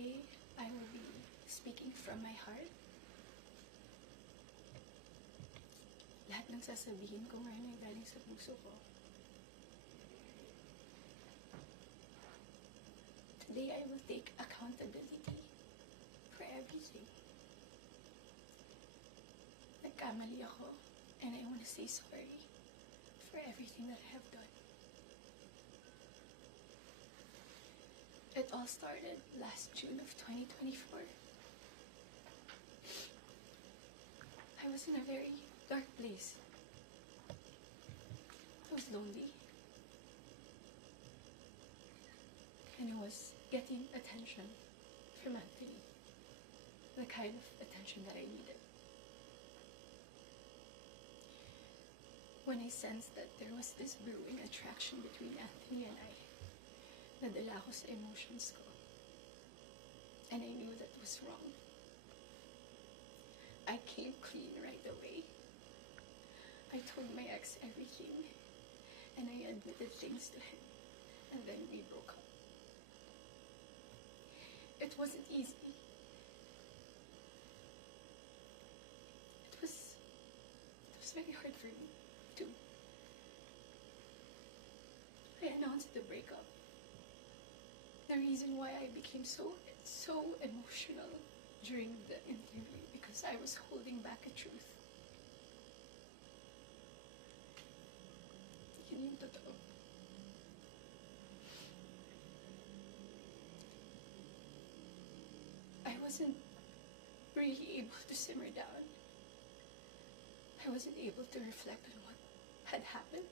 Today, I will be speaking from my heart. Lahat ng sasabihin ko ngayon ay galing sa puso ko. Today, I will take accountability for everything. Nagkamali ako, and I want to say sorry for everything that I have done. It all started last June of 2024. I was in a very dark place. I was lonely. And I was getting attention from Anthony. The kind of attention that I needed. When I sensed that there was this brewing attraction between Anthony and I, nadala ako sa emotions ko. And I knew that was wrong. I came clean right away. I told my ex everything. And I admitted things to him. And then we broke up. It wasn't easy. It was very hard for me, too. I announced the breakup. The reason why I became so emotional during the interview, because I was holding back a truth. Yun yung totoo. I wasn't really able to simmer down. I wasn't able to reflect on what had happened.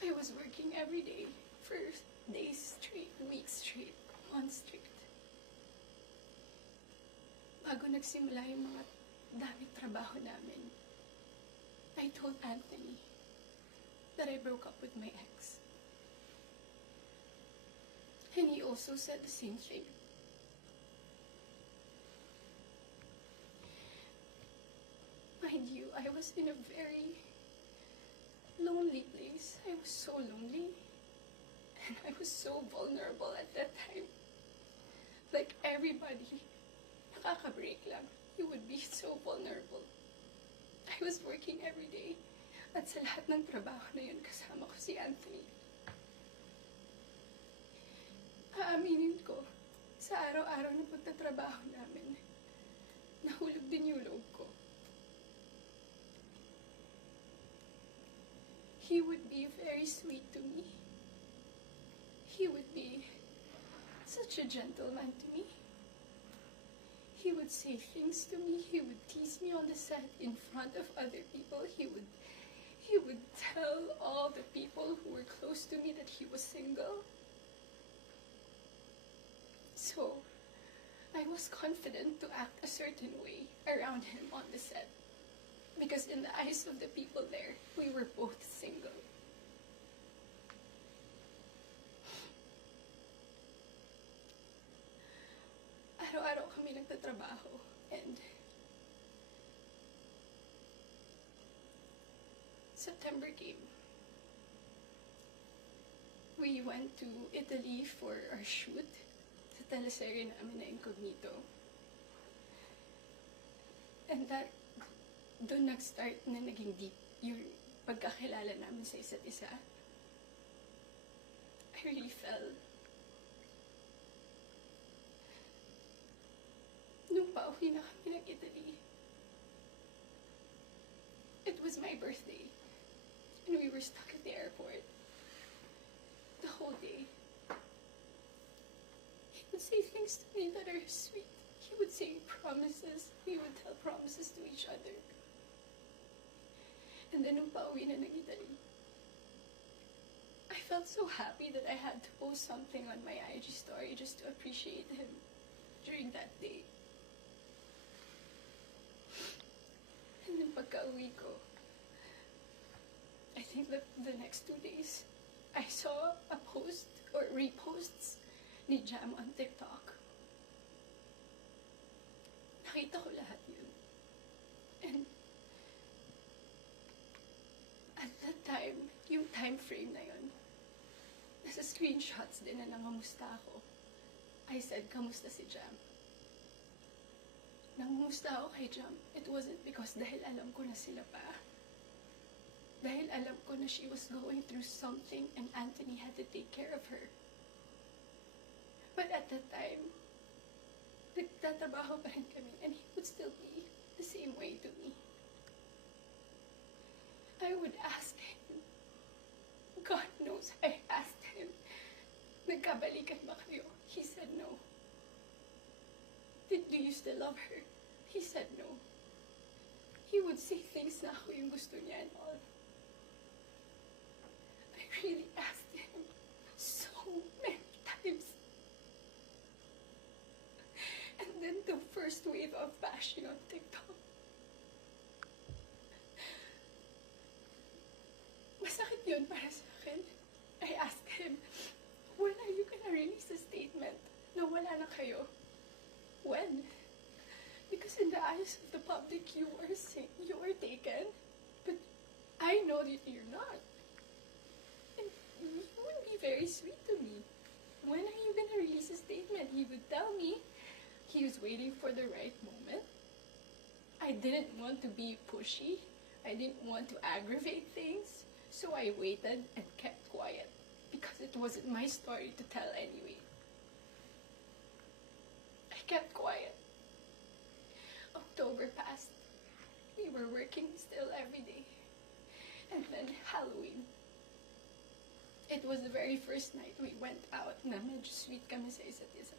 I was working every day for days straight, weeks straight, months straight. Bago nagsimula yung mga daming trabaho namin, I told Anthony that I broke up with my ex. And he also said the same thing. Mind you, I was in a very lonely place. I was so lonely. And I was so vulnerable at that time. Like everybody, nakaka-break lang. You would be so vulnerable. I was working every day. At sa lahat ng trabaho na yun, kasama ko si Anthony. Aaminin ko, sa araw-araw na pagtatrabaho namin, nahulog din yung loob ko. He would be very sweet to me. He would be such a gentleman to me. He would say things to me. He would tease me on the set in front of other people. He would tell all the people who were close to me that he was single. So, I was confident to act a certain way around him on the set. Because in the eyes of the people there, we were both single. Araw-araw kami nagtatrabaho, and September came. We went to Italy for our shoot sa teleserye namin na Ctto. And doon nag-start na naging deep yung pagkakilala namin sa isa't isa. I really fell. Nung pauwi na kami ng Italy, it was my birthday. And we were stuck at the airport the whole day. He would say things to me that are sweet. He would say promises. We would tell promises to each other. And then nung pauwi na ng Italy, I felt so happy that I had to post something on my IG story just to appreciate him during that day. And then pagka-uwi ko, I think that the next 2 days, I saw a post or reposts ni Jam on TikTok. Nakita ko lahat yun. And at that time, yung time frame na yun, nasa screenshots din na nangamusta ako. I said, kamusta si Jam? Nangamusta ako kay Jam. It wasn't because dahil alam ko na sila pa. Dahil alam ko na she was going through something and Anthony had to take care of her. But at that time, nagtatrabaho pa rin kami and he would still be the same way to me. I would ask him, God knows I asked him, nagkabalikan ba kayo? He said no. Do you still love her? He said no. He would say things na ako yung gusto niya and all. I really asked him so many times. And then the first wave of bashing on TikTok. Masakit yun para sa akin. I asked him, when are you gonna release a statement na wala na kayo? When? Because in the eyes of the public, you are taken. But I know that you're not. And you would be very sweet to me. When are you gonna release a statement? He would tell me he was waiting for the right moment. I didn't want to be pushy. I didn't want to aggravate things. So I waited and kept quiet. Because it wasn't my story to tell anyway. I kept quiet. October passed. We were working still every day. And then Halloween. It was the very first night we went out na medyo sweet kami sa isa't isa.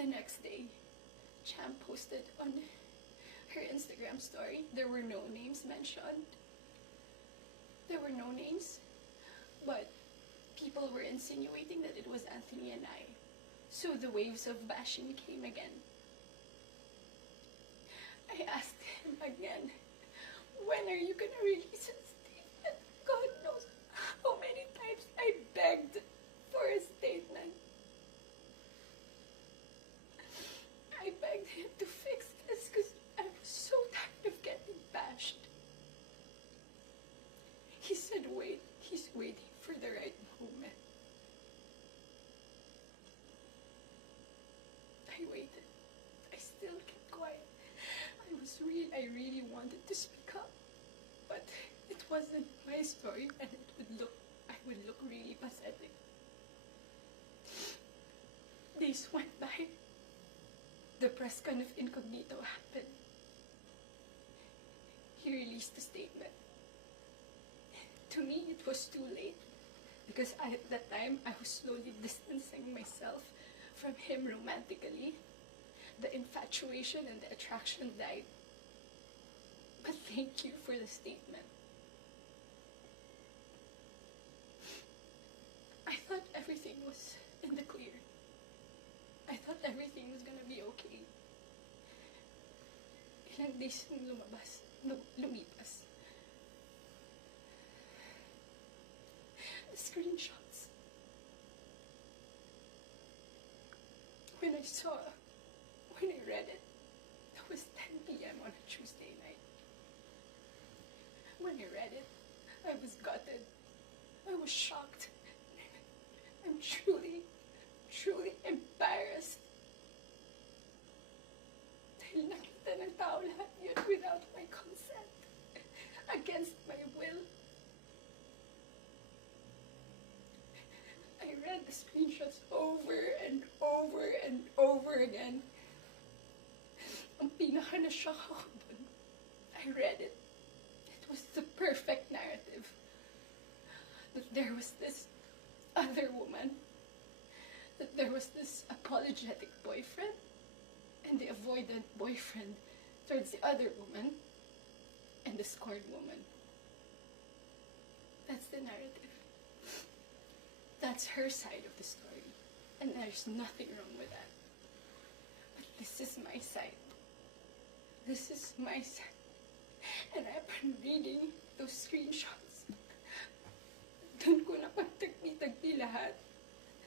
The next day, Cham posted on her Instagram story. There were no names mentioned. There were no names. But people were insinuating that it was Anthony and I. So the waves of bashing came again. I asked him again, when are you gonna release a statement? God knows how many times I begged for a statement. I begged him to fix this because I was so tired of getting bashed. He said, wait, he's waiting for the right moment. I waited. I still kept quiet. I really wanted to speak up, but it wasn't my story, and I would look really pathetic. Days went by. The press con of Incognito happened. He released a statement. To me, it was too late, because at that time, I was slowly distancing myself from him romantically. The infatuation and the attraction died. But thank you for the statement. I thought everything was in the clear. I thought everything was gonna be okay. Ilang days nung lumipas. The screenshots. When I read it, it was 10 p.m. on a Tuesday night. When I read it, I was gutted. I was shocked. I'm truly embarrassed. Dahil nakita ng tao lahat yun without my consent. Against my will. I read the screenshots over and over and over again. Ang pinaka-na-shock ako dun, I read it. It was the perfect narrative. That there was this other woman. That there was this apologetic boyfriend. And the avoidant boyfriend towards the other woman. And the scorned woman. That's the narrative. That's her side of the story. And there's nothing wrong with that. But this is my side. This is my side. And I've been reading those screenshots. Doon ko napagtagpi-tagpi lahat.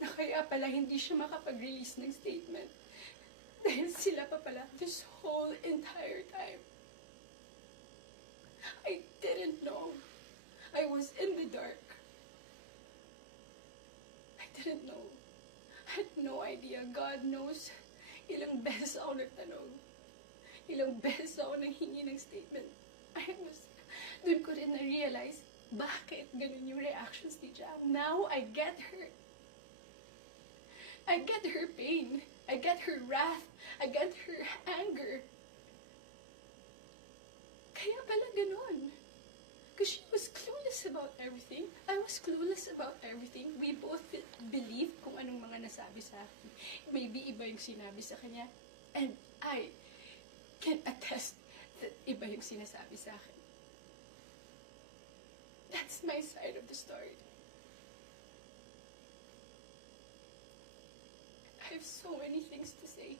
Na kaya pala hindi siya makapag-release ng statement. Dahil sila pa pala this whole entire time. I didn't know. I was in the dark. didn't know. I had no idea. God knows. Ilang beses ako nagtanong. Ilang beses ako nanghingi ng statement. Doon ko rin na-realize, bakit ganun yung reactions ni Jam. Now, I get her. I get her pain. I get her wrath. I get her anger. Kaya pala ganun. Because she was clueless about everything. I was clueless about everything. We both believed kung anong mga nasabi sa akin. Maybe iba yung sinabi sa kanya. And I can attest that iba yung sinasabi sa akin. That's my side of the story. I have so many things to say.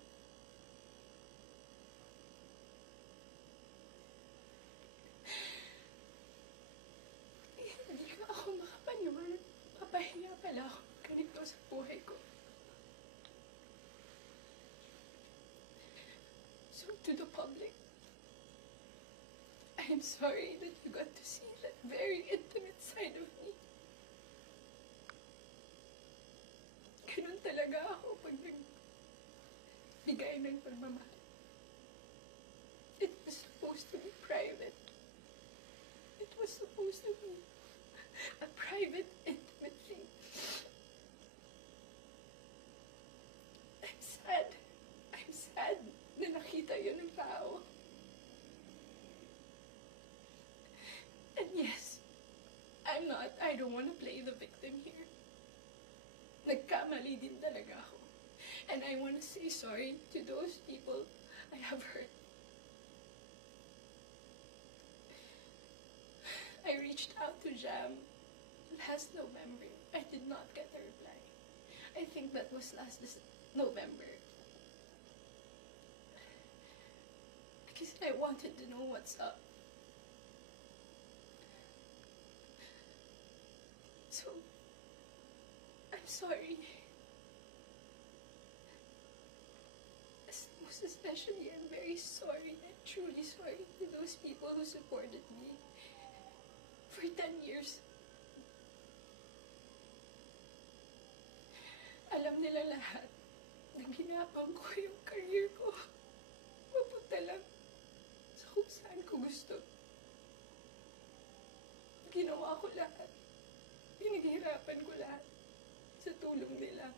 Hindi ka ako makapaniwala. Papahinga pala ako ganito sa buhay ko. So to the public, I am sorry that you got to see that very intimate side of me. Ganun talaga ako pag nagbigay ng pagmamahal. It was supposed to be private. It was supposed to be a private, intimate thing. I'm sad na nakita yun ng tao. And yes, I don't want to play the victim here. Nagkamali din talaga ako. And I want to say sorry to those people I have hurt. I reached out to Jam last November. I did not get a reply. I think that was last November. Because I wanted to know what's up. So, I'm sorry. Most especially, I'm very sorry. I'm truly sorry to those people who supported me for 10 years. Alam nila lahat na ginapang ko yung career ko. Mapunta lang sa kung saan ko gusto. Ginawa ko lahat. Pinaghirapan ko lahat sa tulong nila.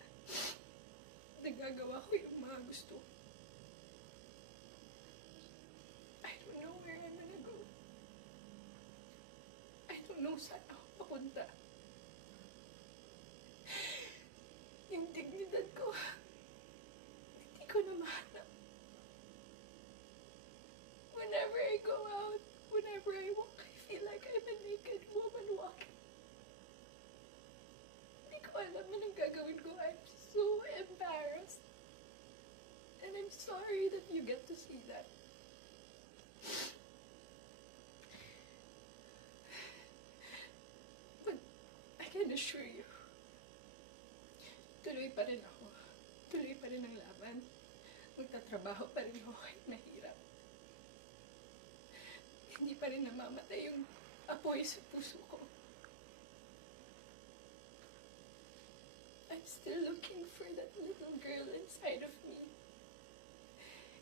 Nagagawa ko yung mga gusto. I don't know where I'm gonna go. I don't know saan ako papunta. Yung dignidad ko, hindi ko na mahanap. Whenever I go out, whenever I walk, I feel like I'm a naked woman walking. Alam mo nang gagawin ko. I'm so embarrassed. And I'm sorry that you get to see that. But I can assure you, tuloy pa rin ako. Tuloy pa rin ang laban. Magtatrabaho pa rin ako kahit mahirap. Hindi pa rin namamatay yung apoy sa puso ko. I'm still looking for that little girl inside of me.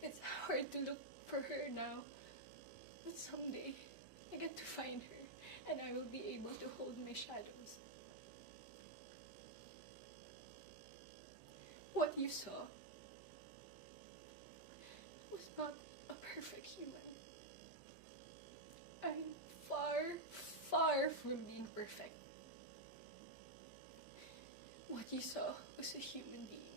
It's hard to look for her now, but someday I get to find her and I will be able to hold my shadows. What you saw was not a perfect human. I'm far, far from being perfect. What you saw was a human being.